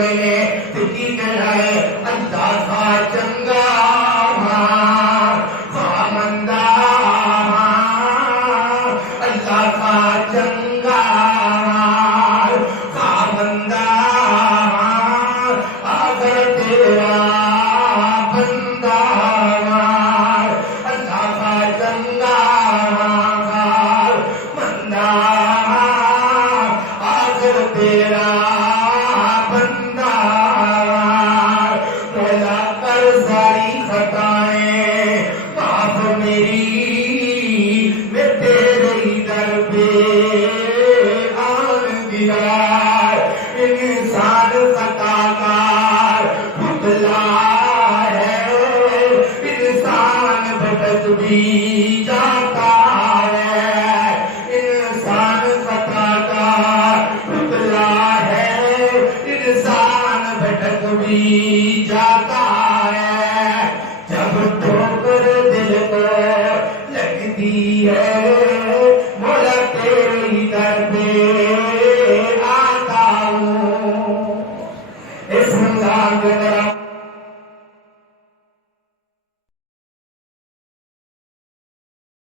اللہ کا چنگا خامندہ اللہ کا چنگا خامندہ اگر تیرا بندہ اللہ کا چنگا خامندہ اگر تیرا بندہ مولا کر ساری خطائیں معاف میری میں تیرے در پہ آن دیا انسان خطا کار پتلا ہے انسان بھٹک بھی جاتا ہے انسان خطا کار پتلا ہے انسان بھٹک بھی جاتا ہے جب ٹھوکر دل کو لگتی ہے